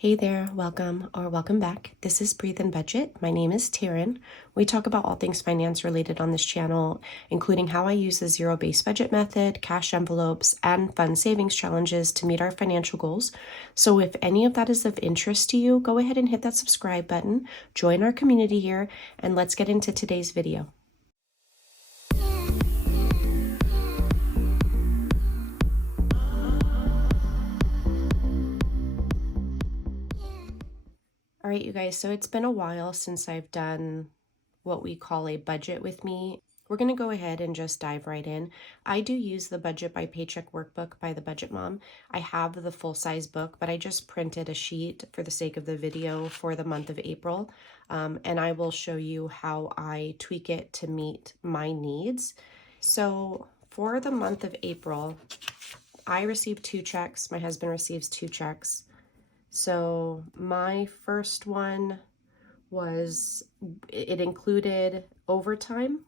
Hey there, welcome back. This is Breathe and Budget. My name is Taryn. We talk about all things finance related on this channel, including how I use the zero-based budget method, cash envelopes, and fun savings challenges to meet our financial goals. So if any of that is of interest to you, go ahead and hit that subscribe button, join our community here, and let's get into today's video. All right, you guys, so it's been a while since I've done what we call a budget with me. We're going to go ahead and just dive right in. I do use the Budget by Paycheck workbook by the Budget Mom. I have the full-size book, but I just printed a sheet for the sake of the video for the month of April, and I will show you how I tweak it to meet my needs. So for the month of April, I received 2 checks. My husband receives 2 checks. So my first one it included overtime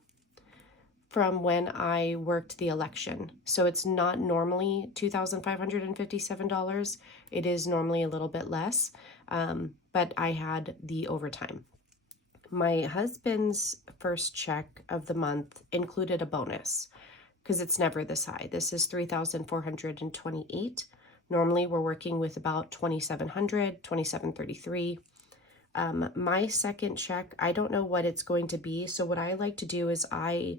from when I worked the election. So it's not normally $2,557. It is normally a little bit less, but I had the overtime. My husband's first check of the month included a bonus because it's never this high. This is $3,428. Normally we're working with about $2,700, $2,733. My second check, I don't know what it's going to be. So what I like to do is I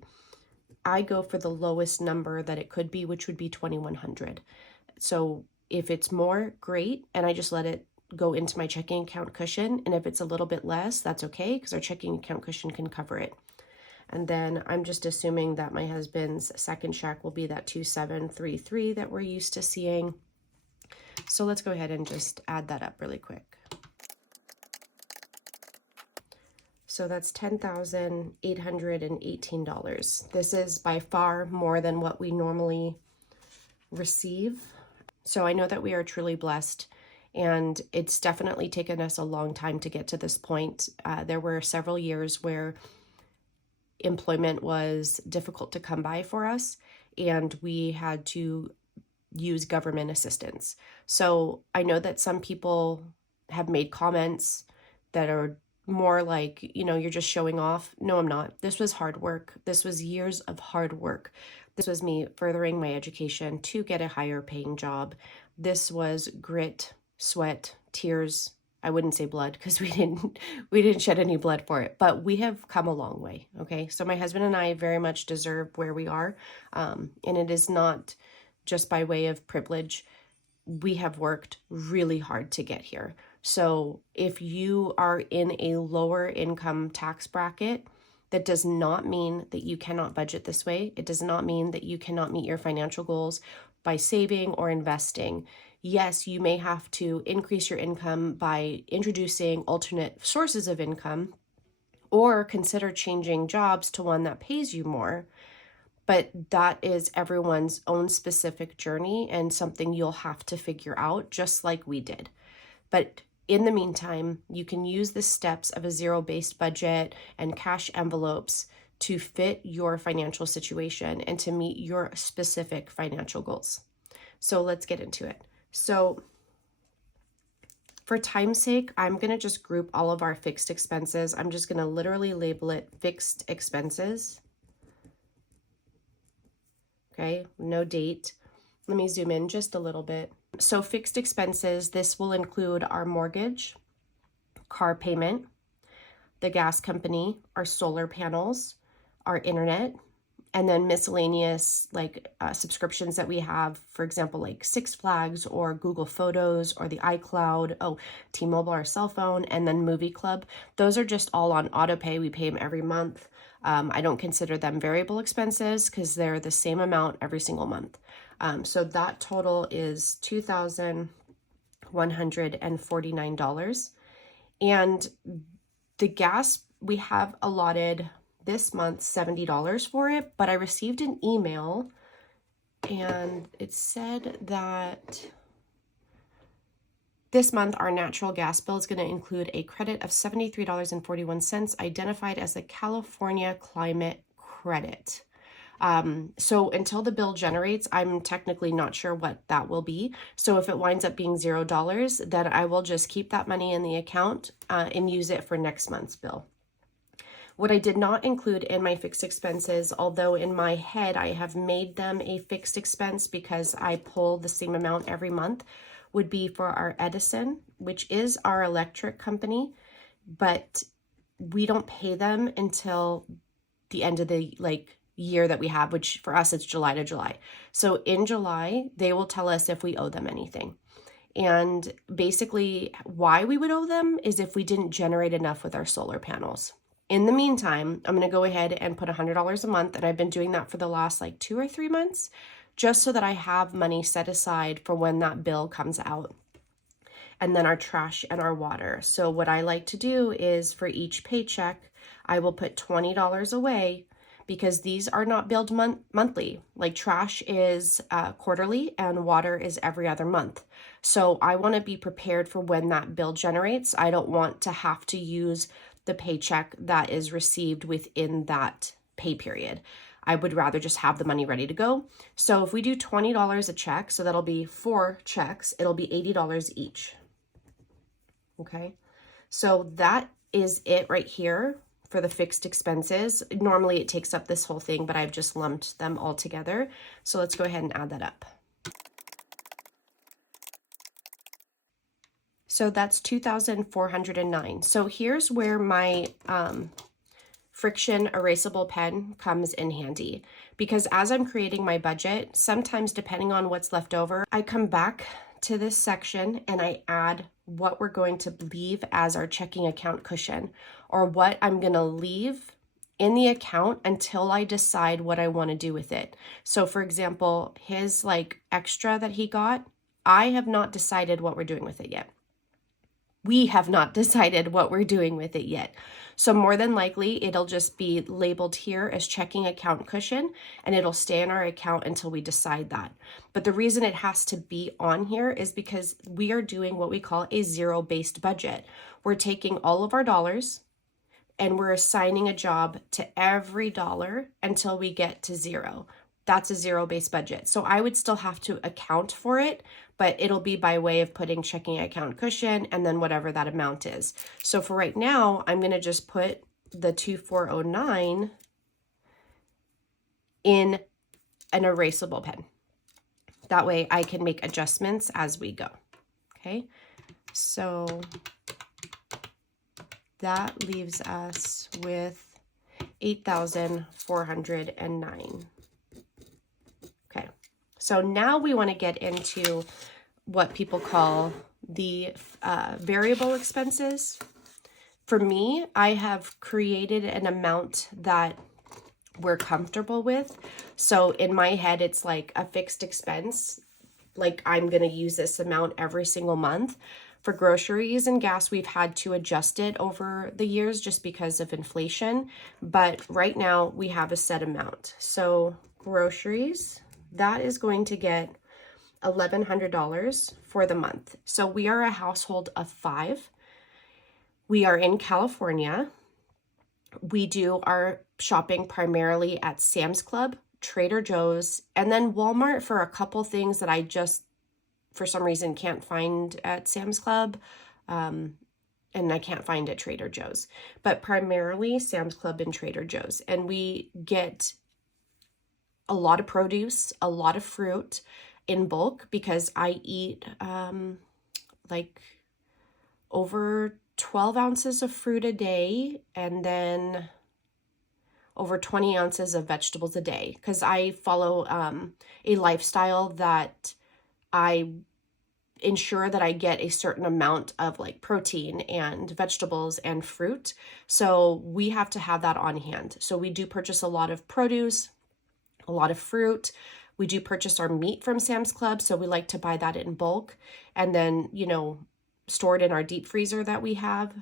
go for the lowest number that it could be, which would be $2,100. So if it's more, great. And I just let it go into my checking account cushion. And if it's a little bit less, that's okay, because our checking account cushion can cover it. And then I'm just assuming that my husband's second check will be that $2,733 that we're used to seeing. So let's go ahead and just add that up really quick. So that's $10,818. This is by far more than what we normally receive. So I know that we are truly blessed, and it's definitely taken us a long time to get to this point. There were several years where employment was difficult to come by for us, and we had to use government assistance. So I know that some people have made comments that are more like, you're just showing off. No, I'm not. This was hard work. This was years of hard work. This was me furthering my education to get a higher paying job. This was grit, sweat, tears. I wouldn't say blood because we didn't shed any blood for it, but we have come a long way. Okay. So my husband and I very much deserve where we are. And it is not just by way of privilege. We have worked really hard to get here. So if you are in a lower income tax bracket, that does not mean that you cannot budget this way. It does not mean that you cannot meet your financial goals by saving or investing. Yes, you may have to increase your income by introducing alternate sources of income or consider changing jobs to one that pays you more. But that is everyone's own specific journey and something you'll have to figure out, just like we did. But in the meantime, you can use the steps of a zero-based budget and cash envelopes to fit your financial situation and to meet your specific financial goals. So let's get into it. So for time's sake, I'm going to just group all of our fixed expenses. I'm just going to literally label it fixed expenses. Okay, no date. Let me zoom in just a little bit. So fixed expenses, this will include our mortgage, car payment, the gas company, our solar panels, our internet, and then miscellaneous subscriptions that we have, for example, like Six Flags or Google Photos or the iCloud, T-Mobile, our cell phone, and then Movie Club. Those are just all on auto pay. We pay them every month. I don't consider them variable expenses because they're the same amount every single month. So that total is $2,149. And the gas, we have allotted this month $70 for it, but I received an email and it said that this month, our natural gas bill is going to include a credit of $73.41 identified as the California Climate Credit. So until the bill generates, I'm technically not sure what that will be. So if it winds up being $0, then I will just keep that money in the account and use it for next month's bill. What I did not include in my fixed expenses, although in my head I have made them a fixed expense because I pull the same amount every month, would be for our Edison, which is our electric company, but we don't pay them until the end of the year that we have, which for us it's July to July. So in July, they will tell us if we owe them anything. And basically why we would owe them is if we didn't generate enough with our solar panels. In the meantime, I'm going to go ahead and put $100 a month, and I've been doing that for the last 2 or 3 months, just so that I have money set aside for when that bill comes out. And then our trash and our water. So what I like to do is for each paycheck, I will put $20 away, because these are not billed monthly. Like trash is quarterly and water is every other month. So I want to be prepared for when that bill generates. I don't want to have to use the paycheck that is received within that pay period. I would rather just have the money ready to go. So if we do $20 a check, so that'll be 4 checks, it'll be $80 each. Okay, so that is it right here for the fixed expenses. Normally it takes up this whole thing, but I've just lumped them all together. So let's go ahead and add that up. So that's $2,409. So here's where my friction erasable pen comes in handy, because as I'm creating my budget, sometimes depending on what's left over, I come back to this section and I add what we're going to leave as our checking account cushion, or what I'm going to leave in the account until I decide what I want to do with it. So for example, his extra that he got, I have not decided what we're doing with it yet. We have not decided what we're doing with it yet. So more than likely, it'll just be labeled here as checking account cushion, and it'll stay in our account until we decide that. But the reason it has to be on here is because we are doing what we call a zero-based budget. We're taking all of our dollars and we're assigning a job to every dollar until we get to zero. That's a zero-based budget. So I would still have to account for it, but it'll be by way of putting checking account cushion and then whatever that amount is. So for right now, I'm going to just put the 2,409 in an erasable pen. That way I can make adjustments as we go. Okay, so that leaves us with 8,409. Okay, so now we want to get into what people call the variable expenses. For me, I have created an amount that we're comfortable with. So in my head, it's like a fixed expense. Like I'm going to use this amount every single month. For groceries and gas, we've had to adjust it over the years just because of inflation. But right now we have a set amount. So groceries, that is going to get $1,100 for the month. So we are a household of 5. We are in California. We do our shopping primarily at Sam's Club, Trader Joe's, and then Walmart for a couple things that I just, for some reason, can't find at Sam's Club, and I can't find at Trader Joe's. But primarily Sam's Club and Trader Joe's. And we get a lot of produce, a lot of fruit in bulk because I eat like over 12 ounces of fruit a day and then over 20 ounces of vegetables a day, because I follow a lifestyle that I ensure that I get a certain amount of like protein and vegetables and fruit. So we have to have that on hand. So we do purchase a lot of produce, a lot of fruit. We do purchase our meat from Sam's Club. So we like to buy that in bulk and then, you know, store it in our deep freezer that we have.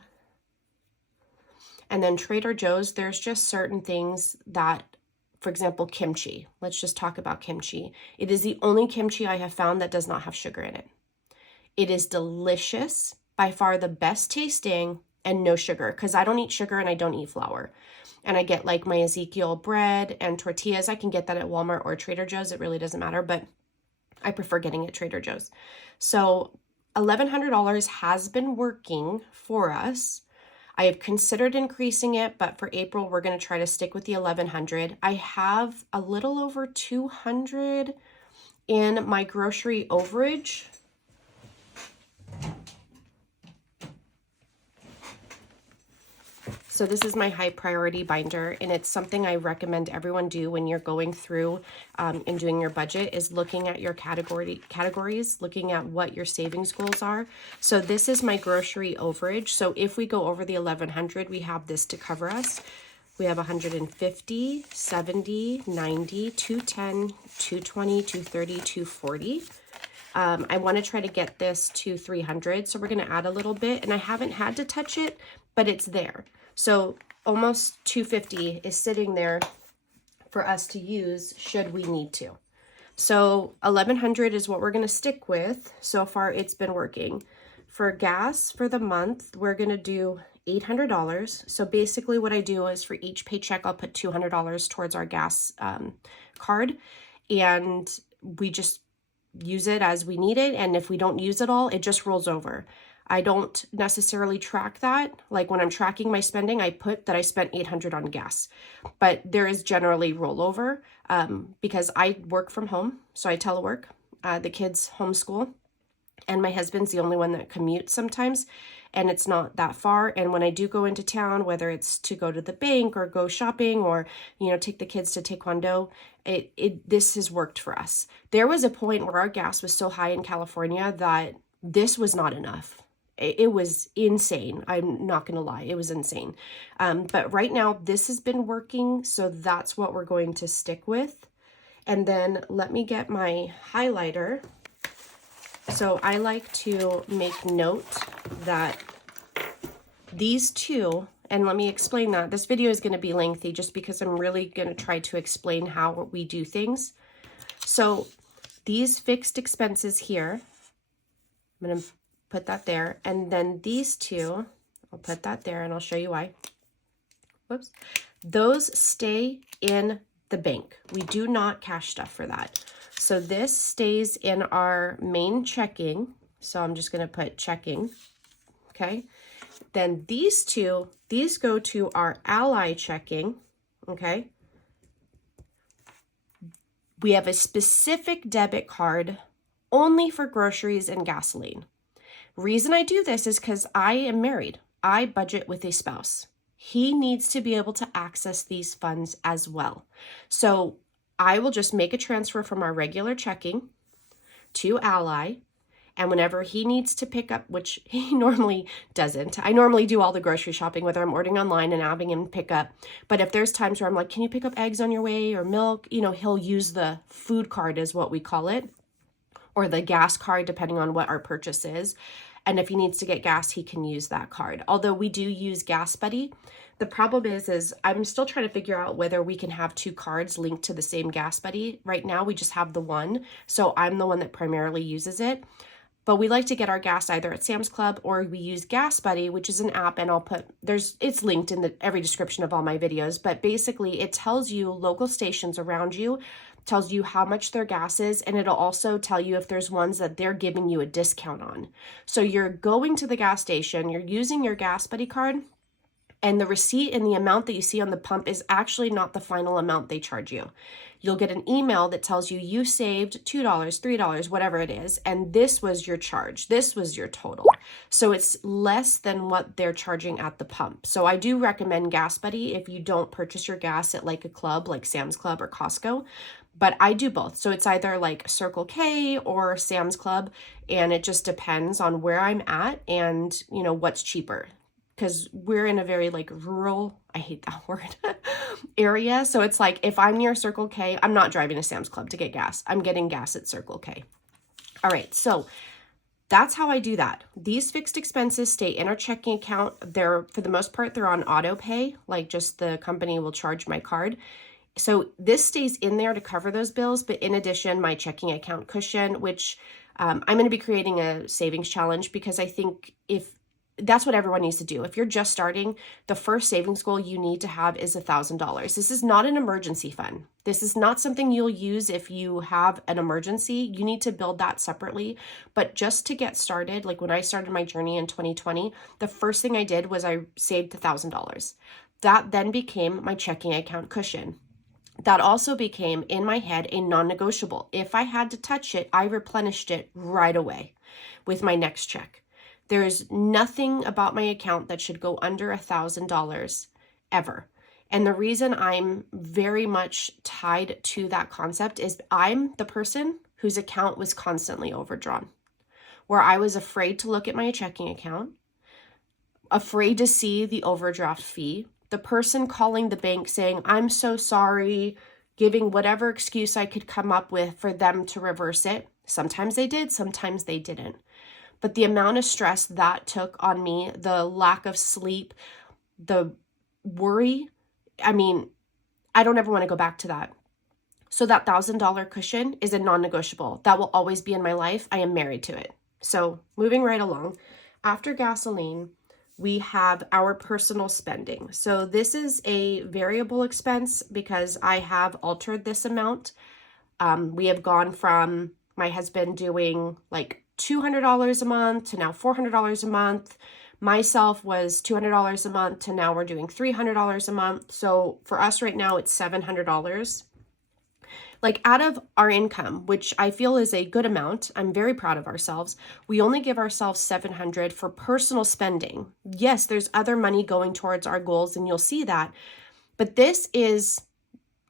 And then Trader Joe's, there's just certain things that, for example, kimchi. Let's just talk about kimchi. It is the only kimchi I have found that does not have sugar in it. It is delicious, by far the best tasting, and no sugar, because I don't eat sugar and I don't eat flour. and I get like my Ezekiel bread and tortillas. I can get that at Walmart or Trader Joe's. It really doesn't matter, but I prefer getting at Trader Joe's. So $1,100 has been working for us. I have considered increasing it, but for April, we're going to try to stick with the 1,100. I have a little over 200 in my grocery overage. So this is my high priority binder, and it's something I recommend everyone do when you're going through and doing your budget, is looking at your categories, looking at what your savings goals are. So this is my grocery overage. So if we go over the 1,100, we have this to cover us. We have 150, 70, 90, 210, 220, 230, 240. I want to try to get this to 300, so we're going to add a little bit, and I haven't had to touch it, but it's there. So almost 250 is sitting there for us to use should we need to. So 1,100 is what we're going to stick with. So far it's been working. For gas for the month, we're going to do $800. So basically what I do is for each paycheck, I'll put $200 towards our gas card, and we just use it as we need it. And if we don't use it all, it just rolls over. I don't necessarily track that. Like when I'm tracking my spending, I put that I spent $800 on gas, but there is generally rollover because I work from home. So I telework, the kids homeschool, and my husband's the only one that commutes sometimes, and it's not that far. And when I do go into town, whether it's to go to the bank or go shopping or, take the kids to taekwondo, this has worked for us. There was a point where our gas was so high in California that this was not enough. It was insane. I'm not going to lie. It was insane. But right now this has been working. So that's what we're going to stick with. And then let me get my highlighter. So I like to make note that these two, and let me explain that. This video is going to be lengthy just because I'm really going to try to explain how we do things. So these fixed expenses here, I'm going to put that there. And then these two, I'll put that there and I'll show you why. Whoops. Those stay in the bank. We do not cash stuff for that. So this stays in our main checking. So I'm just going to put checking. Okay. Then these two, these go to our Ally checking. Okay. We have a specific debit card only for groceries and gasoline. Reason I do this is because I am married. I budget with a spouse. He needs to be able to access these funds as well. So I will just make a transfer from our regular checking to Ally. And whenever he needs to pick up, which he normally doesn't, I normally do all the grocery shopping, whether I'm ordering online and having him pick up. But if there's times where I'm like, can you pick up eggs on your way or milk? He'll use the food card is what we call it, or the gas card, depending on what our purchase is. And if he needs to get gas, he can use that card. Although we do use Gas Buddy. The problem is I'm still trying to figure out whether we can have two cards linked to the same Gas Buddy. Right now, we just have the one. So I'm the one that primarily uses it. But we like to get our gas either at Sam's Club or we use Gas Buddy, which is an app, and it's linked in every description of all my videos. But basically, it tells you local stations around you, tells you how much their gas is, and it'll also tell you if there's ones that they're giving you a discount on. So you're going to the gas station, you're using your Gas Buddy card, and the receipt and the amount that you see on the pump is actually not the final amount they charge you. You'll get an email that tells you saved $2, $3, whatever it is, and this was your charge. This was your total. So it's less than what they're charging at the pump. So I do recommend Gas Buddy if you don't purchase your gas at like a club like Sam's Club or Costco. But I do both. So it's either like Circle K or Sam's Club, and it just depends on where I'm at and, what's cheaper. Because we're in a very like rural, I hate that word, area. So it's like if I'm near Circle K, I'm not driving to Sam's Club to get gas. I'm getting gas at Circle K. All right, so that's how I do that. These fixed expenses stay in our checking account. For the most part, they're on auto pay, like just the company will charge my card. So this stays in there to cover those bills. But in addition, my checking account cushion, which I'm going to be creating a savings challenge, because I think if that's what everyone needs to do. If you're just starting, the first savings goal you need to have is $1,000. This is not an emergency fund. This is not something you'll use if you have an emergency. You need to build that separately. But just to get started, like when I started my journey in 2020, the first thing I did was I saved $1,000. That then became my checking account cushion. That also became, in my head, a non-negotiable. If I had to touch it, I replenished it right away with my next check. There's nothing about my account that should go under $1,000 ever. And the reason I'm very much tied to that concept is I'm the person whose account was constantly overdrawn, where I was afraid to look at my checking account, afraid to see the overdraft fee, the person calling the bank saying, I'm so sorry, giving whatever excuse I could come up with for them to reverse it. Sometimes they did, sometimes they didn't. But the amount of stress that took on me, the lack of sleep, the worry, I mean, I don't ever want to go back to that. So that $1,000 cushion is a non-negotiable. That will always be in my life. I am married to it. So moving right along, after gasoline, we have our personal spending. So this is a variable expense because I have altered this amount. We have gone from my husband doing like $200 a month to now $400 a month. Myself was $200 a month to now we're doing $300 a month. So for us right now, it's $700. Like out of our income, which I feel is a good amount, I'm very proud of ourselves. We only give ourselves $700 for personal spending. Yes, there's other money going towards our goals and you'll see that. But this is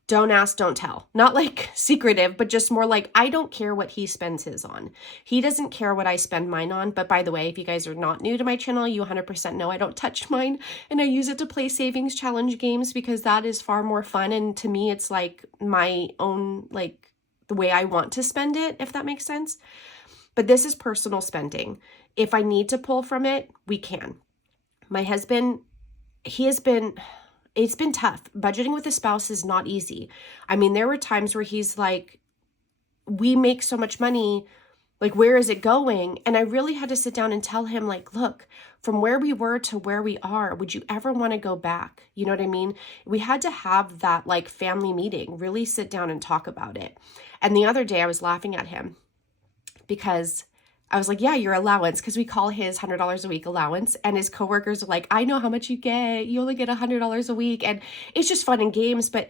don't ask, don't tell. Not like secretive, but just more like, I don't care what he spends his on. He doesn't care what I spend mine on. But by the way, if you guys are not new to my channel, you 100% know I don't touch mine and I use it to play savings challenge games because that is far more fun. And to me, it's like my own, like the way I want to spend it, if that makes sense. But this is personal spending. If I need to pull from it, we can. My husband, it's been tough. Budgeting with a spouse is not easy. I mean, there were times where he's like, we make so much money, like, where is it going? And I really had to sit down and tell him, like, look, from where we were to where we are, would you ever want to go back? You know what I mean? We had to have that like family meeting, really sit down and talk about it. And the other day I was laughing at him because I was like, yeah, your allowance, because we call his $100 a week allowance, and his coworkers are like, I know how much you get. You only get $100 a week. And it's just fun and games. But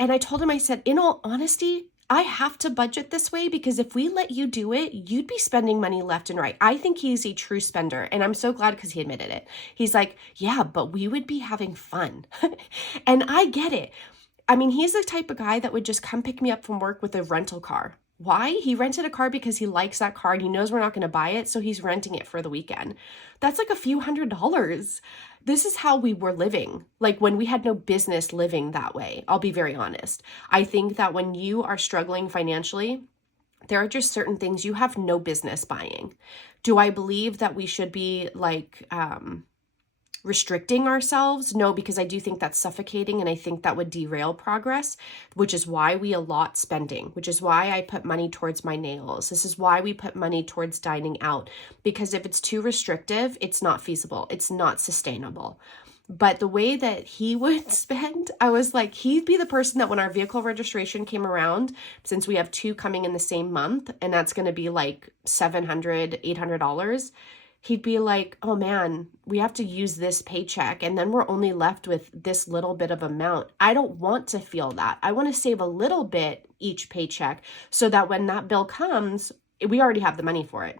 I told him, I said, in all honesty, I have to budget this way because if we let you do it, you'd be spending money left and right. I think he's a true spender. And I'm so glad because he admitted it. He's like, yeah, but we would be having fun. And I get it. I mean, he's the type of guy that would just come pick me up from work with a rental car. Why? He rented a car because he likes that car and he knows we're not going to buy it, so he's renting it for the weekend. That's like a few $100s. This is how we were living, like when we had no business living that way. I'll be very honest. I think that when you are struggling financially, there are just certain things you have no business buying. Do I believe that we should be like restricting ourselves? No, because I do think that's suffocating and I think that would derail progress, which is why we allot spending, which is why I put money towards my nails. This is why we put money towards dining out, because if it's too restrictive, it's not feasible. It's not sustainable. But the way that he would spend, I was like, he'd be the person that when our vehicle registration came around, since we have 2 coming in the same month, and that's going to be like $700, $800, he'd be like, oh man, we have to use this paycheck and then we're only left with this little bit of amount. I don't want to feel that. I want to save a little bit each paycheck so that when that bill comes, we already have the money for it.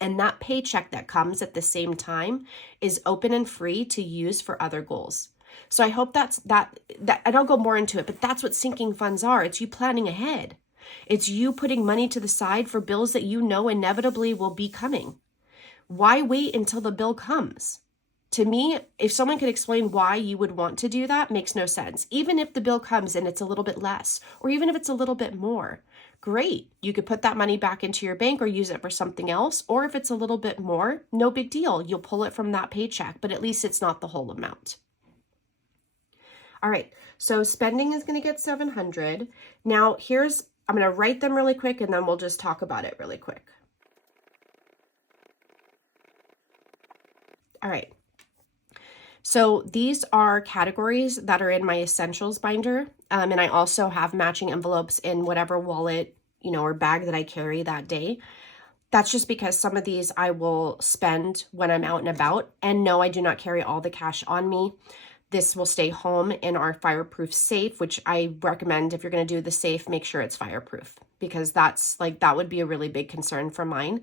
And that paycheck that comes at the same time is open and free to use for other goals. So I hope that, and I'll go more into it, but that's what sinking funds are. It's you planning ahead. It's you putting money to the side for bills that you know inevitably will be coming. Why wait until the bill comes? To me, if someone could explain why you would want to do that, makes no sense. Even if the bill comes and it's a little bit less, or even if it's a little bit more, great. You could put that money back into your bank or use it for something else. Or if it's a little bit more, no big deal. You'll pull it from that paycheck, but at least it's not the whole amount. All right, so spending is going to get 700. Now I'm going to write them really quick and then we'll just talk about it really quick. All right. So these are categories that are in my essentials binder. And I also have matching envelopes in whatever wallet, or bag that I carry that day. That's just because some of these I will spend when I'm out and about. And no, I do not carry all the cash on me. This will stay home in our fireproof safe, which I recommend if you're going to do the safe, make sure it's fireproof, because that would be a really big concern for mine.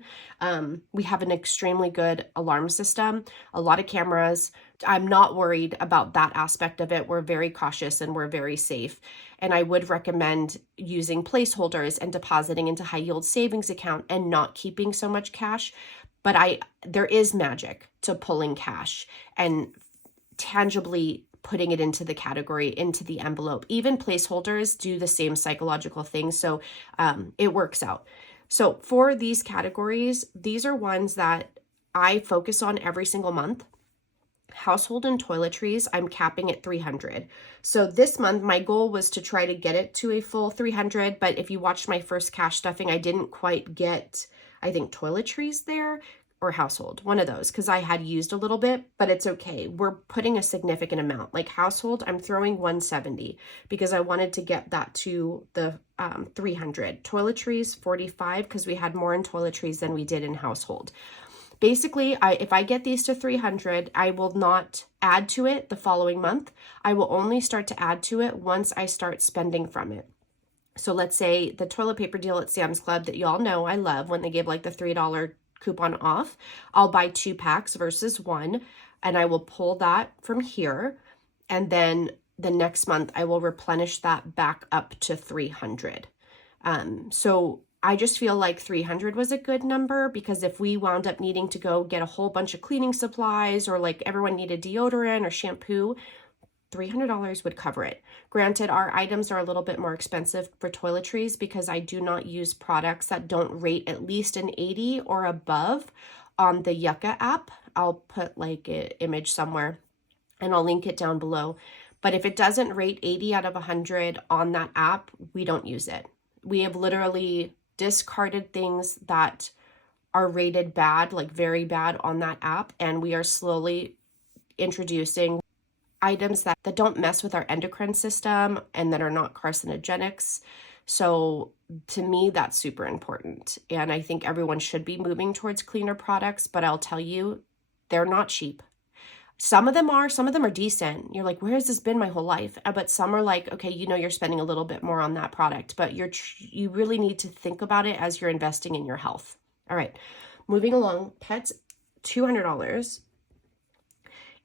We have an extremely good alarm system, a lot of cameras. I'm not worried about that aspect of it. We're very cautious and we're very safe. And I would recommend using placeholders and depositing into high yield savings account and not keeping so much cash. But there is magic to pulling cash and tangibly putting it into the category, into the envelope. Even placeholders do the same psychological thing. So it works out. So for these categories, these are ones that I focus on every single month. Household and toiletries, I'm capping at 300. So this month, my goal was to try to get it to a full 300. But if you watched my first cash stuffing, I didn't quite get, I think, toiletries there, or household, one of those, because I had used a little bit, but it's okay. We're putting a significant amount. Like household, I'm throwing 170 because I wanted to get that to the 300. Toiletries, 45, because we had more in toiletries than we did in household. Basically, if I get these to 300, I will not add to it the following month. I will only start to add to it once I start spending from it. So let's say the toilet paper deal at Sam's Club that y'all know I love, when they give like the $3 coupon off, I'll buy 2 packs versus 1, and I will pull that from here. And then the next month I will replenish that back up to 300. So I just feel like 300 was a good number, because if we wound up needing to go get a whole bunch of cleaning supplies, or like everyone needed deodorant or shampoo, $300 would cover it. Granted, our items are a little bit more expensive for toiletries because I do not use products that don't rate at least an 80 or above on the Yucca app. I'll put like an image somewhere and I'll link it down below. But if it doesn't rate 80 out of 100 on that app, we don't use it. We have literally discarded things that are rated bad, like very bad on that app, and we are slowly introducing items that don't mess with our endocrine system and that are not carcinogenics. So to me, that's super important. And I think everyone should be moving towards cleaner products, but I'll tell you, they're not cheap. Some of them are decent. You're like, where has this been my whole life? But some are like, okay, you're spending a little bit more on that product, but you really need to think about it as you're investing in your health. All right, moving along, pets, $200.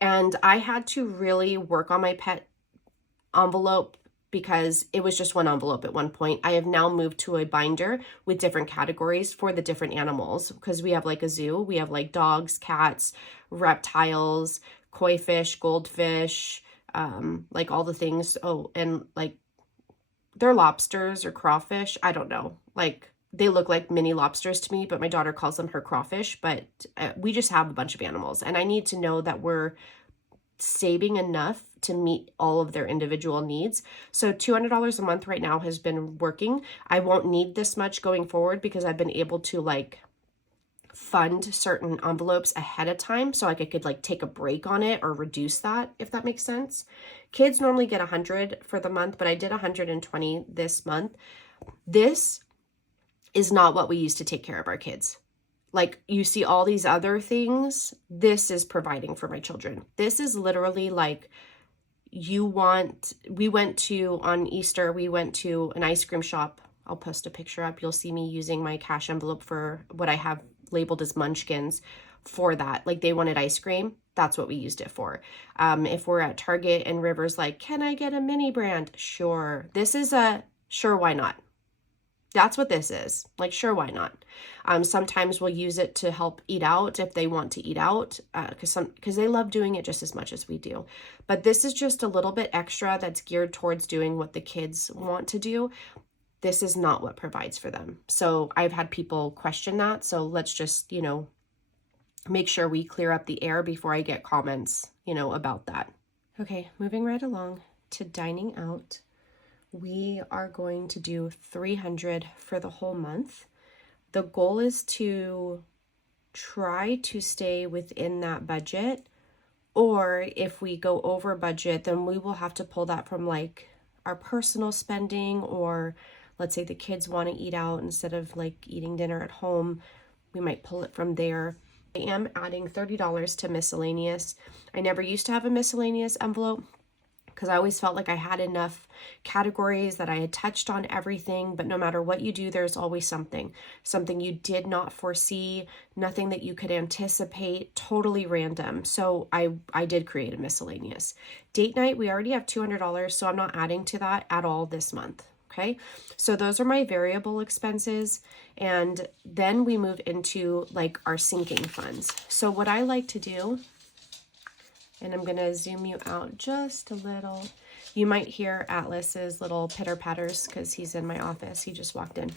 And I had to really work on my pet envelope because it was just one envelope at one point. I have now moved to a binder with different categories for the different animals, because we have like a zoo. We have like dogs, cats, reptiles, koi fish, goldfish, like all the things. Oh, and like they're lobsters or crawfish. I don't know. Like they look like mini lobsters to me, but my daughter calls them her crawfish. But we just have a bunch of animals, and I need to know that we're saving enough to meet all of their individual needs. So $200 a month right now has been working. I won't need this much going forward because I've been able to like fund certain envelopes ahead of time, so like I could like take a break on it or reduce that, if that makes sense. Kids normally get 100 for the month, but I did 120 this month. This is not what we use to take care of our kids. Like you see all these other things, this is providing for my children. This is literally like on Easter, we went to an ice cream shop. I'll post a picture up. You'll see me using my cash envelope for what I have labeled as munchkins for that. Like they wanted ice cream. That's what we used it for. If we're at Target and River's like, can I get a mini brand? Sure. This is a sure, why not? That's what this is. Like, sure, why not? Sometimes we'll use it to help eat out if they want to eat out, because they love doing it just as much as we do. But this is just a little bit extra that's geared towards doing what the kids want to do. This is not what provides for them. So I've had people question that. So let's just, make sure we clear up the air before I get comments, about that. Okay, moving right along to dining out. We are going to do 300 for the whole month. The goal is to try to stay within that budget. Or if we go over budget, then we will have to pull that from like our personal spending, or let's say the kids want to eat out instead of like eating dinner at home, we might pull it from there. I am adding $30 to miscellaneous. I never used to have a miscellaneous envelope because I always felt like I had enough categories that I had touched on everything, but no matter what you do, there's always something you did not foresee, nothing that you could anticipate, totally random. So I did create a miscellaneous. Date night, we already have $200, so I'm not adding to that at all this month. Okay, so those are my variable expenses. And then we move into like our sinking funds. So what I like to do, and I'm gonna zoom you out just a little. You might hear Atlas's little pitter patters because he's in my office. He just walked in.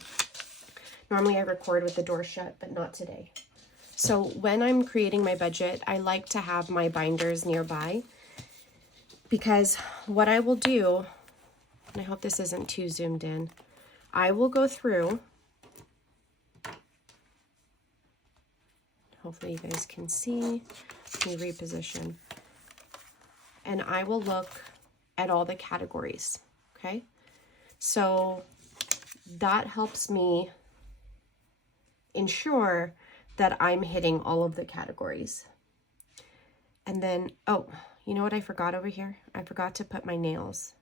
Normally I record with the door shut, but not today. So when I'm creating my budget, I like to have my binders nearby, because what I will do, and I hope this isn't too zoomed in, I will go through, hopefully you guys can see, let me reposition, and I will look at all the categories, okay? So that helps me ensure that I'm hitting all of the categories. And then, oh, you know what I forgot over here? I forgot to put my nails.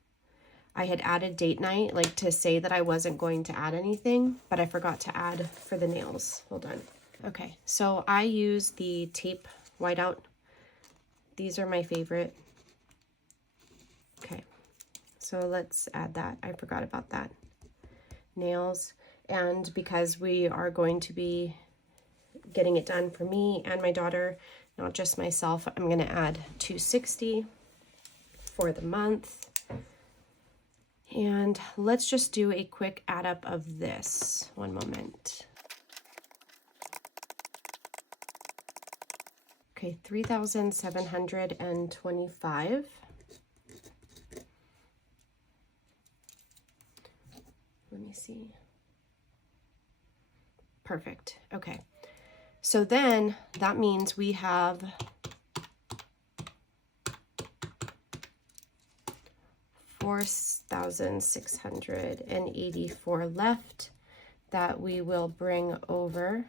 I had added date night, like to say that I wasn't going to add anything, but I forgot to add for the nails. Hold on. Okay, so I use the tape whiteout. These are my favorite. Okay, so let's add that. I forgot about that. Nails, and because we are going to be getting it done for me and my daughter, not just myself, I'm gonna add $260 for the month. And let's just do a quick add up of this. One moment. Okay, 3,725. Let me see. Perfect. Okay. So then that means we have $4,684 left that we will bring over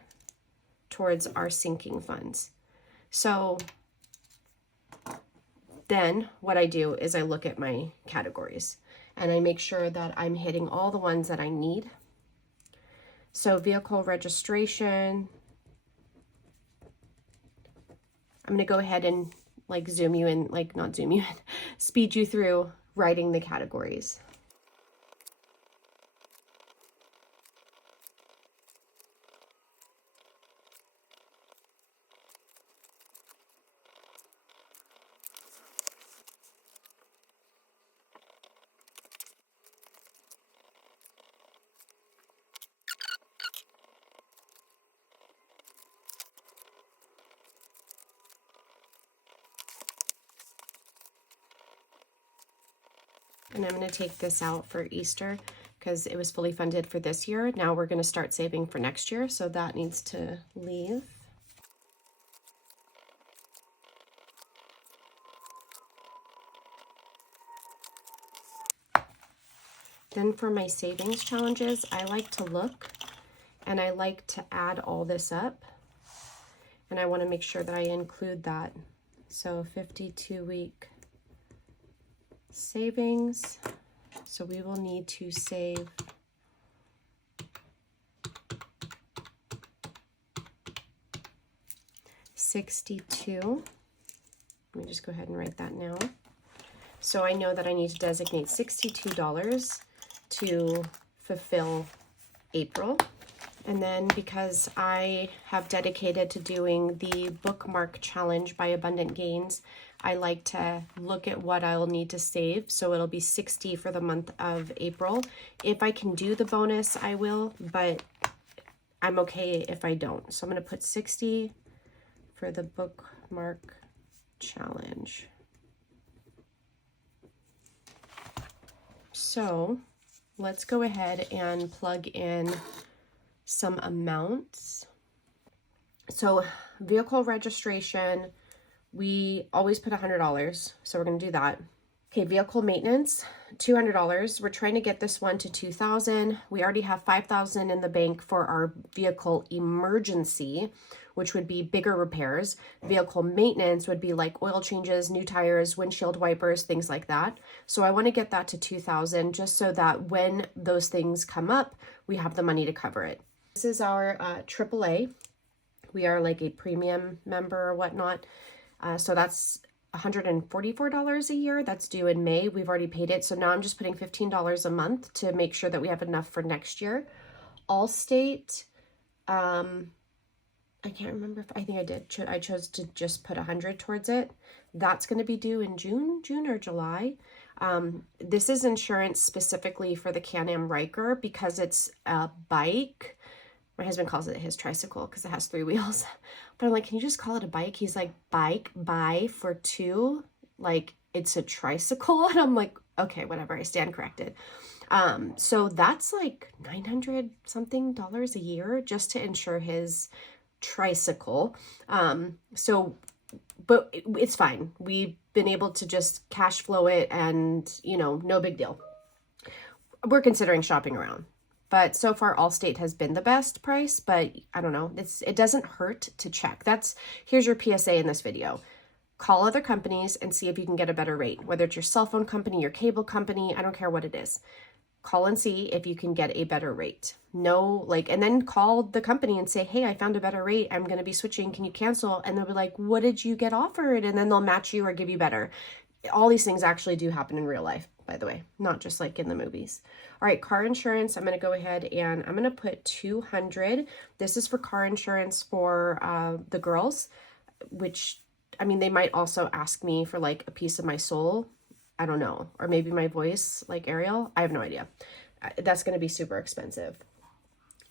towards our sinking funds. So then what I do is I look at my categories and I make sure that I'm hitting all the ones that I need. So vehicle registration, I'm gonna go ahead and like zoom you in, like not zoom you in, speed you through writing the categories. And I'm going to take this out for Easter because it was fully funded for this year. Now we're going to start saving for next year, so that needs to leave. Then for my savings challenges, I like to look and I like to add all this up. And I want to make sure that I include that. So 52-week savings. So we will need to save $62. Let me just go ahead and write that now. So I know that I need to designate $62 to fulfill April. And then because I have dedicated to doing the bookmark challenge by Abundant Gains, I like to look at what I'll need to save. So it'll be $60 for the month of April. If I can do the bonus, I will, but I'm okay if I don't. So I'm going to put $60 for the bookmark challenge. So let's go ahead and plug in some amounts. So vehicle registration, we always put $100. So we're going to do that. Okay, vehicle maintenance, $200. We're trying to get this one to $2,000. We already have $5,000 in the bank for our vehicle emergency, which would be bigger repairs. Vehicle maintenance would be like oil changes, new tires, windshield wipers, things like that. So I want to get that to $2,000 just so that when those things come up, we have the money to cover it. This is our AAA. We are like a premium member or whatnot. So that's $144 a year. That's due in May. We've already paid it. So now I'm just putting $15 a month to make sure that we have enough for next year. Allstate, I can't remember if I think I did. I chose to just put 100 towards it. That's going to be due in June or July. This is insurance specifically for the Can-Am Ryker because it's a bike. My husband calls it his tricycle because it has 3 wheels. But I'm like, can you just call it a bike? He's like, bike, buy for 2. Like, it's a tricycle. And I'm like, okay, whatever. I stand corrected. So that's like $900 something a year just to insure his tricycle. But it's fine. We've been able to just cash flow it and, you know, no big deal. We're considering shopping around. But so far, Allstate has been the best price, but I don't know. It doesn't hurt to check. Here's your PSA in this video. Call other companies and see if you can get a better rate, whether it's your cell phone company, your cable company, I don't care what it is. Call and see if you can get a better rate. And then call the company and say, hey, I found a better rate. I'm going to be switching. Can you cancel? And they'll be like, what did you get offered? And then they'll match you or give you better. All these things actually do happen in real life, by the way, not just like in the movies. All right, car insurance, I'm going to go ahead and I'm going to put $200. This is for car insurance for the girls, which, I mean, they might also ask me for like a piece of my soul. I don't know. Or maybe my voice, like Ariel. I have no idea. That's going to be super expensive.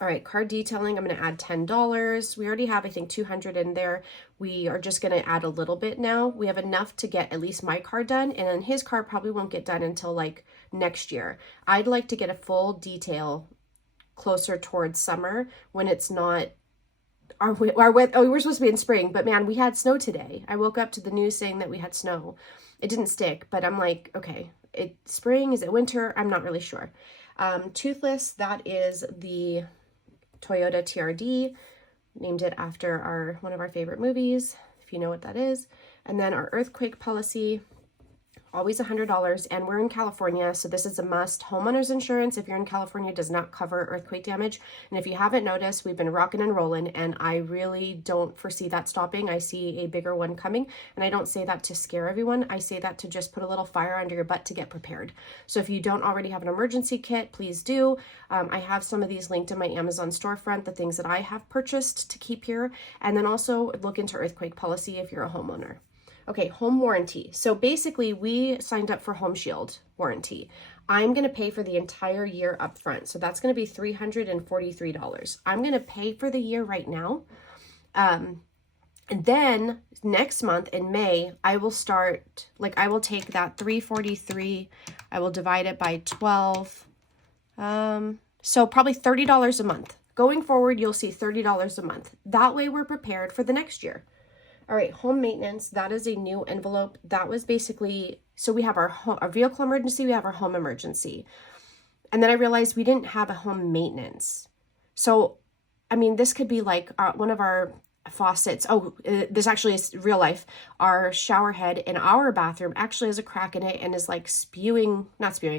All right, car detailing, I'm going to add $10. We already have, I think, $200 in there. We are just going to add a little bit now. We have enough to get at least my car done, and then his car probably won't get done until like next year. I'd like to get a full detail closer towards summer when it's not we're supposed to be in spring, but man, we had snow today. I woke up to the news saying that we had snow. It didn't stick, but I'm like, okay, it's spring, is it winter? I'm not really sure. Toothless, that is the Toyota TRD, named it after one of our favorite movies, if you know what that is. And then our earthquake policy, always $100, and we're in California, so this is a must. Homeowners insurance, if you're in California, does not cover earthquake damage. And if you haven't noticed, we've been rocking and rolling, and I really don't foresee that stopping. I see a bigger one coming, and I don't say that to scare everyone. I say that to just put a little fire under your butt to get prepared. So if you don't already have an emergency kit, please do. I have some of these linked in my Amazon storefront, the things that I have purchased to keep here, and then also look into earthquake policy if you're a homeowner. Okay, home warranty. So basically we signed up for Home Shield warranty. I'm going to pay for the entire year up front. So that's going to be $343. I'm going to pay for the year right now. And then next month in May, I will take that $343, I will divide it by 12. So probably $30 a month. Going forward, you'll see $30 a month. That way we're prepared for the next year. All right, home maintenance, that is a new envelope. That was basically, so we have our vehicle emergency, we have our home emergency. And then I realized we didn't have a home maintenance. So, I mean, this could be like one of our faucets. Oh, this actually is real life. Our shower head in our bathroom actually has a crack in it and is like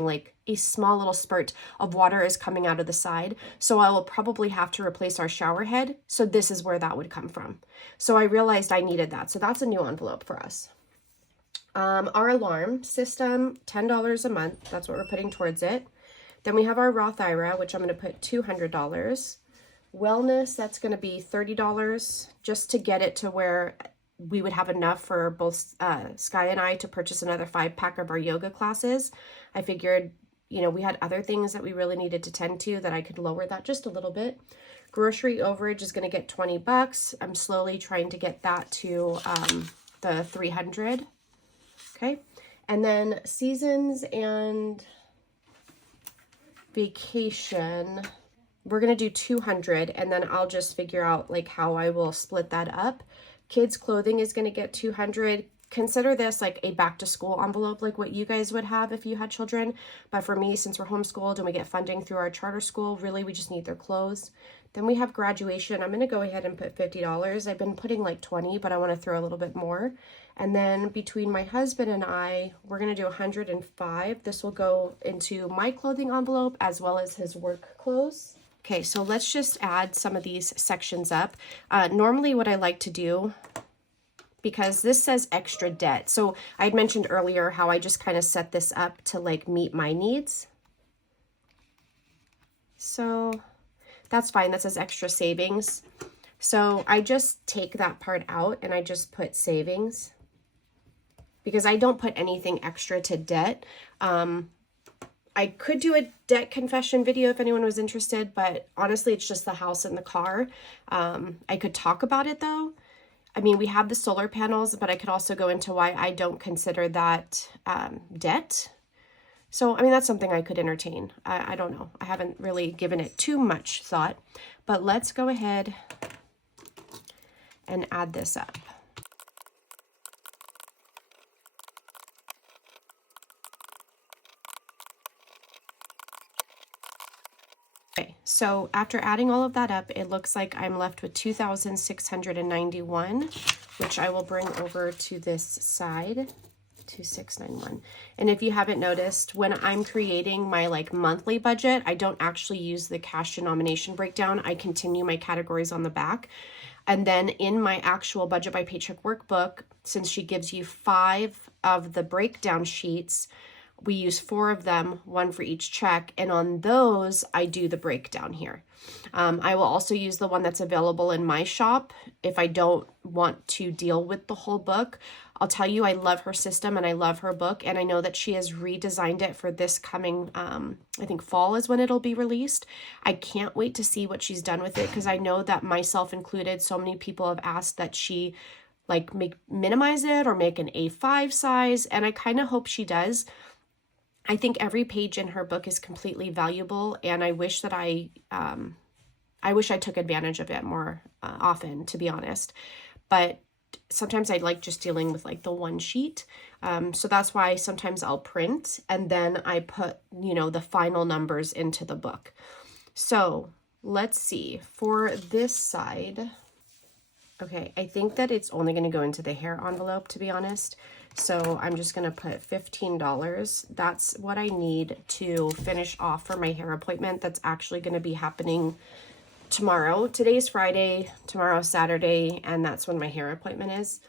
like a small little spurt of water is coming out of the side. So I will probably have to replace our shower head. So this is where that would come from. So I realized I needed that. So that's a new envelope for us. Our alarm system, $10 a month. That's what we're putting towards it. Then we have our Roth IRA, which I'm going to put $200. Wellness, that's going to be $30 just to get it to where we would have enough for both Sky and I to purchase another 5-pack of our yoga classes. I figured, you know, we had other things that we really needed to tend to that I could lower that just a little bit. Grocery overage is going to get $20. I'm slowly trying to get that to the $300. Okay. And then seasons and vacation. we're going to do 200, and then I'll just figure out like how I will split that up. Kids clothing is going to get 200. Consider this like a back to school envelope, like what you guys would have if you had children. But for me, since we're homeschooled and we get funding through our charter school, really we just need their clothes. Then we have graduation. I'm going to go ahead and put $50. I've been putting like 20, but I want to throw a little bit more. And then between my husband and I, we're going to do 105. This will go into my clothing envelope as well as his work clothes. Okay, so let's just add some of these sections up. Normally what I like to do, because this says extra debt. So I had mentioned earlier how I just kind of set this up to like meet my needs. So that's fine. That says extra savings. So I just take that part out and I just put savings because I don't put anything extra to debt. I could do a debt confession video if anyone was interested, but honestly, it's just the house and the car. I could talk about it though. I mean, we have the solar panels, but I could also go into why I don't consider that debt. So, I mean, that's something I could entertain. I don't know. I haven't really given it too much thought, but let's go ahead and add this up. Okay, so after adding all of that up, it looks like I'm left with 2,691, which I will bring over to this side, 2,691. And if you haven't noticed, when I'm creating my like monthly budget, I don't actually use the cash denomination breakdown. I continue my categories on the back. And then in my actual budget by paycheck workbook, since she gives you 5 of the breakdown sheets, we use 4 of them, 1 for each check, and on those, I do the breakdown here. I will also use the one that's available in my shop if I don't want to deal with the whole book. I'll tell you, I love her system and I love her book, and I know that she has redesigned it for this coming, I think fall is when it'll be released. I can't wait to see what she's done with it because I know that myself included, so many people have asked that she like minimize it or make an A5 size, and I kind of hope she does. I think every page in her book is completely valuable, and I wish that I took advantage of it more often, to be honest. But sometimes I like just dealing with like the one sheet. So that's why sometimes I'll print and then I put, you know, the final numbers into the book. So let's see for this side. Okay, I think that it's only going to go into the hair envelope, to be honest. So I'm just going to put $15. That's what I need to finish off for my hair appointment. That's actually going to be happening tomorrow. Today's Friday, tomorrow's Saturday, and that's when my hair appointment is.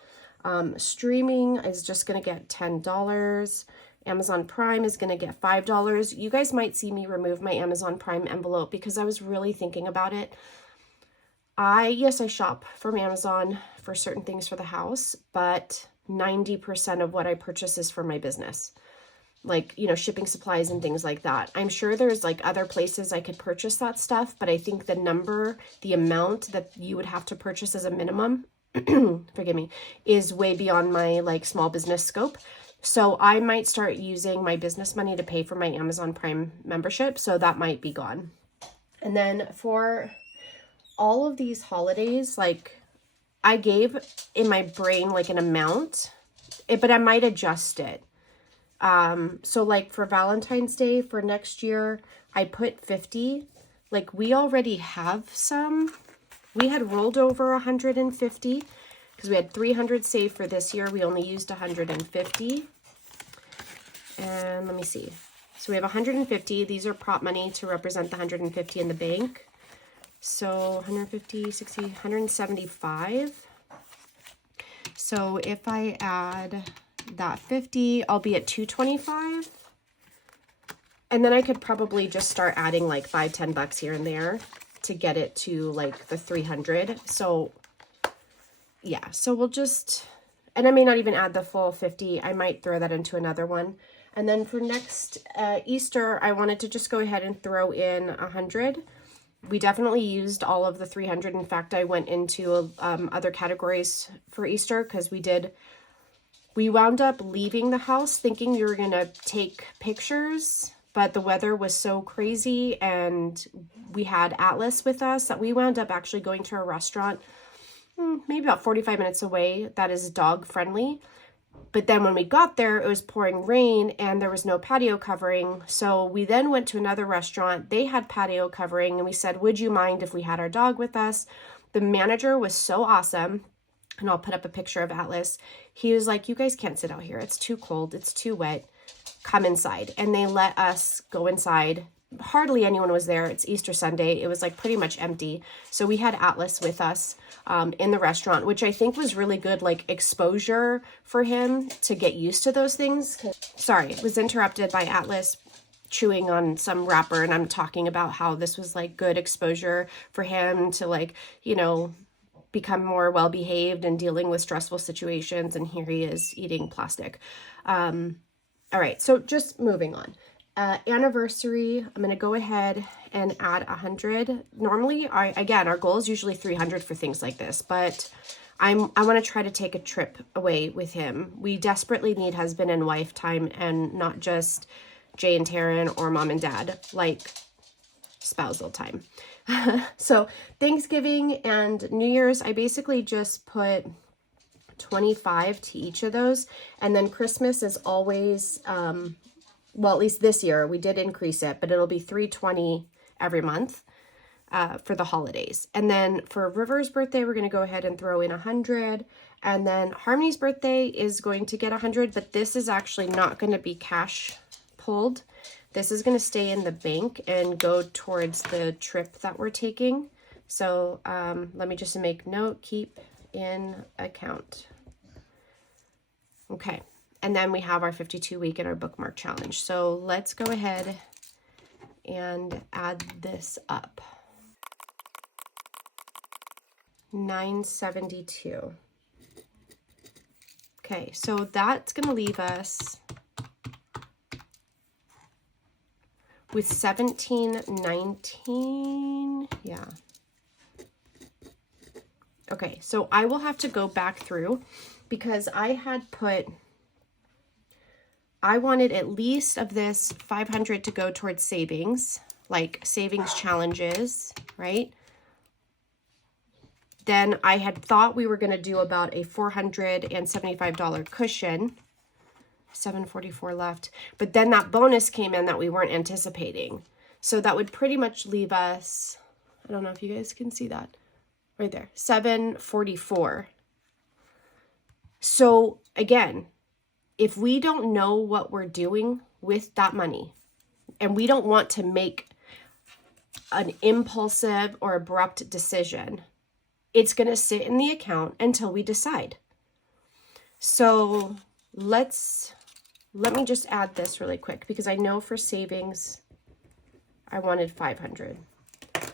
Streaming is just going to get $10. Amazon Prime is going to get $5. You guys might see me remove my Amazon Prime envelope because I was really thinking about it. Yes, I shop from Amazon for certain things for the house, but 90% of what I purchase is for my business. Like, you know, shipping supplies and things like that. I'm sure there's like other places I could purchase that stuff, but I think the amount that you would have to purchase as a minimum, forgive me, is way beyond my like small business scope. So I might start using my business money to pay for my Amazon Prime membership. So that might be gone. And then for all of these holidays, like I gave in my brain like an amount, but I might adjust it. So like for Valentine's Day for next year, I put 50. Like we already have some. We had rolled over 150 because we had 300 saved for this year. We only used 150. And let me see. So we have 150. These are prop money to represent the 150 in the bank. So 150, 60, 175. So if I add that 50, I'll be at 225. And then I could probably just start adding like $5-10 here and there to get it to like the 300. So yeah, so we'll just, and I may not even add the full 50. I might throw that into another one. And then for next Easter, I wanted to just go ahead and throw in 100. We definitely used all of the 300. In fact, I went into other categories for Easter because we wound up leaving the house thinking we were going to take pictures but the weather was so crazy and we had Atlas with us that we wound up actually going to a restaurant maybe about 45 minutes away that is dog friendly. But then when we got there, it was pouring rain and there was no patio covering. So we then went to another restaurant. They had patio covering and we said, would you mind if we had our dog with us? The manager was so awesome. And I'll put up a picture of Atlas. He was like, you guys can't sit out here. It's too cold. It's too wet. Come inside. And they let us go inside. Hardly anyone was there. It's Easter Sunday. It was like pretty much empty. So we had Atlas with us in the restaurant, which I think was really good, like exposure for him to get used to those things. Sorry, was interrupted by Atlas chewing on some wrapper, and I'm talking about how this was like good exposure for him to, like, you know, become more well-behaved and dealing with stressful situations. And here he is eating plastic. All right, so just moving on. Anniversary, I'm going to go ahead and add 100. Normally, our goal is usually 300 for things like this, but I want to try to take a trip away with him. We desperately need husband and wife time and not just Jay and Taryn or mom and dad, like spousal time. So Thanksgiving and New Year's, I basically just put 25 to each of those. And then Christmas is always, well, at least this year we did increase it, but it'll be 320 every month for the holidays. And then for River's birthday, we're going to go ahead and throw in 100. And then Harmony's birthday is going to get 100, but this is actually not going to be cash pulled. This is going to stay in the bank and go towards the trip that we're taking. So let me just make note, keep in account. Okay. And then we have our 52 week and our bookmark challenge. So let's go ahead and add this up. 972. Okay, so that's going to leave us with 1719. Yeah. Okay, so I will have to go back through because I wanted at least of this 500 to go towards savings, like savings challenges, right? Then I had thought we were going to do about a $475 cushion, 744 left. But then that bonus came in that we weren't anticipating. So that would pretty much leave us, I don't know if you guys can see that right there, 744. So again, if we don't know what we're doing with that money and we don't want to make an impulsive or abrupt decision, it's going to sit in the account until we decide. So let me just add this really quick because I know for savings, I wanted 500.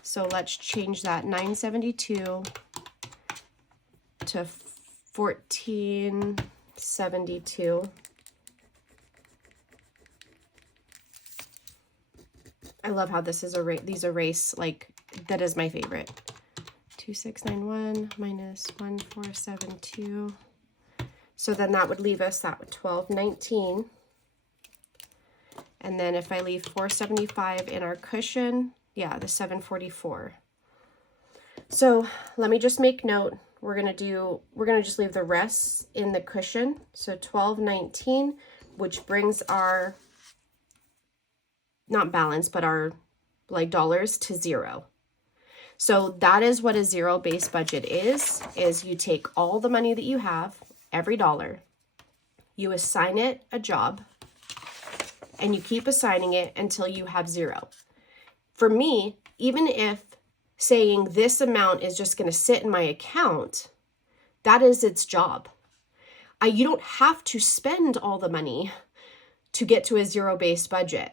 So let's change that 972 to 1472. I love how this is these erase, like that is my favorite. 2691 minus 1472. So then that would leave us that 1219. And then if I leave 475 in our cushion, yeah, the 744. So let me just make note. We're gonna just leave the rest in the cushion. So 1219, which brings our, not balance, but our like dollars to zero. So that is what a zero-based budget is you take all the money that you have, every dollar, you assign it a job, and you keep assigning it until you have zero. For me, even if saying this amount is just going to sit in my account, that is its job. You don't have to spend all the money to get to a zero-based budget.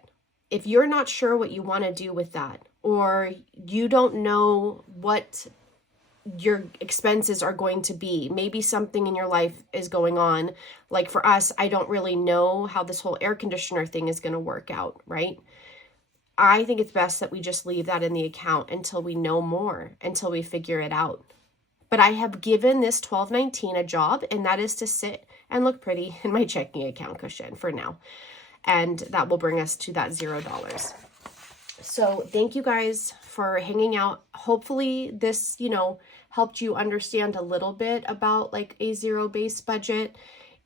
If you're not sure what you want to do with that, or you don't know what your expenses are going to be, maybe something in your life is going on. Like for us, I don't really know how this whole air conditioner thing is going to work out, right? I think it's best that we just leave that in the account until we know more, until we figure it out. But I have given this 1219 a job, and that is to sit and look pretty in my checking account cushion for now. and that will bring us to that $0. So thank you guys for hanging out. Hopefully this, you know, helped you understand a little bit about like a zero-based budget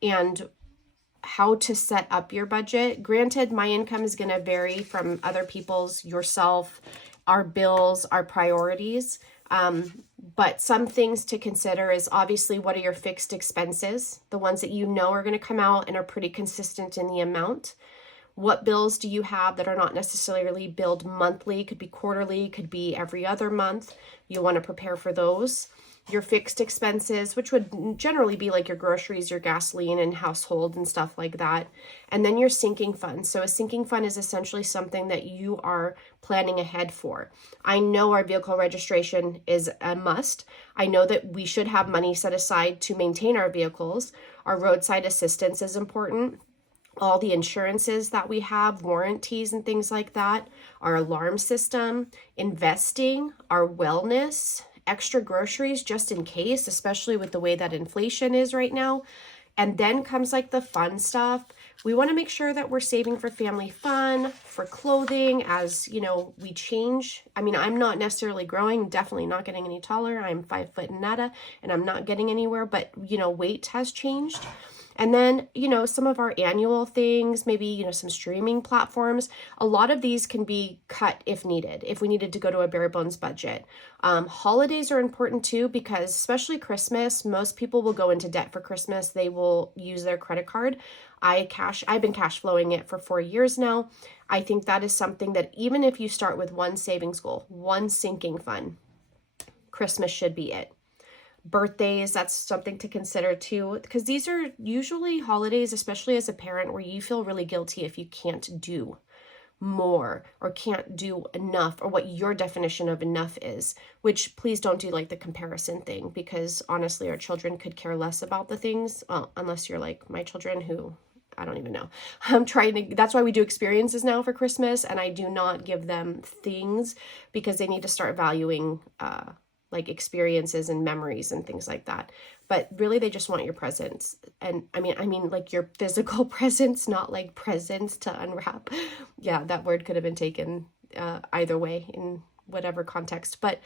and how to set up your budget. Granted, my income is going to vary from other people's, yourself, our bills, our priorities. But some things to consider is obviously what are your fixed expenses, the ones that you know are going to come out and are pretty consistent in the amount. What bills do you have that are not necessarily billed monthly? Could be quarterly, could be every other month. You want to prepare for those. Your fixed expenses, which would generally be like your groceries, your gasoline and household and stuff like that. And then your sinking fund. So a sinking fund is essentially something that you are planning ahead for. I know our vehicle registration is a must. I know that we should have money set aside to maintain our vehicles. Our roadside assistance is important. All the insurances that we have, warranties and things like that, our alarm system, investing, our wellness, extra groceries just in case, especially with the way that inflation is right now. And then comes like the fun stuff. We want to make sure that we're saving for family fun, for clothing as, you know, we change. I mean, I'm not necessarily growing, definitely not getting any taller. I'm 5 foot and nada, and I'm not getting anywhere, but, you know, weight has changed. And then, you know, some of our annual things, maybe, you know, some streaming platforms, a lot of these can be cut if needed, if we needed to go to a bare bones budget. Holidays are important too, because especially Christmas, most people will go into debt for Christmas. They will use their credit card. I've been cash flowing it for 4 years now. I think that is something that even if you start with one savings goal, one sinking fund, Christmas should be it. Birthdays, that's something to consider too, because these are usually holidays, especially as a parent, where you feel really guilty if you can't do more or can't do enough, or what your definition of enough is, which please don't do like the comparison thing, because honestly our children could care less about the things, well, unless you're like my children, who I don't even know. That's why we do experiences now for Christmas, and I do not give them things, because they need to start valuing like experiences and memories and things like that. But really they just want your presents. And I mean like your physical presents, not like presents to unwrap. Yeah, that word could have been taken either way in whatever context. But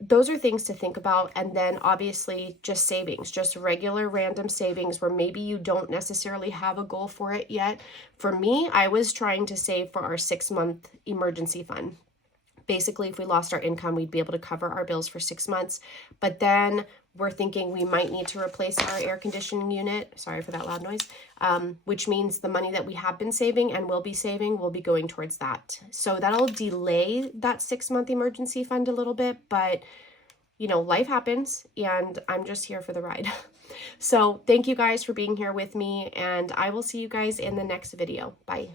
those are things to think about. And then obviously just savings, just regular random savings where maybe you don't necessarily have a goal for it yet. For me, I was trying to save for our 6-month emergency fund. Basically, if we lost our income, we'd be able to cover our bills for 6 months. But then we're thinking we might need to replace our air conditioning unit. Sorry for that loud noise. Which means the money that we have been saving and will be saving will be going towards that. So that'll delay that 6-month emergency fund a little bit. But, you know, life happens and I'm just here for the ride. So thank you guys for being here with me, and I will see you guys in the next video. Bye.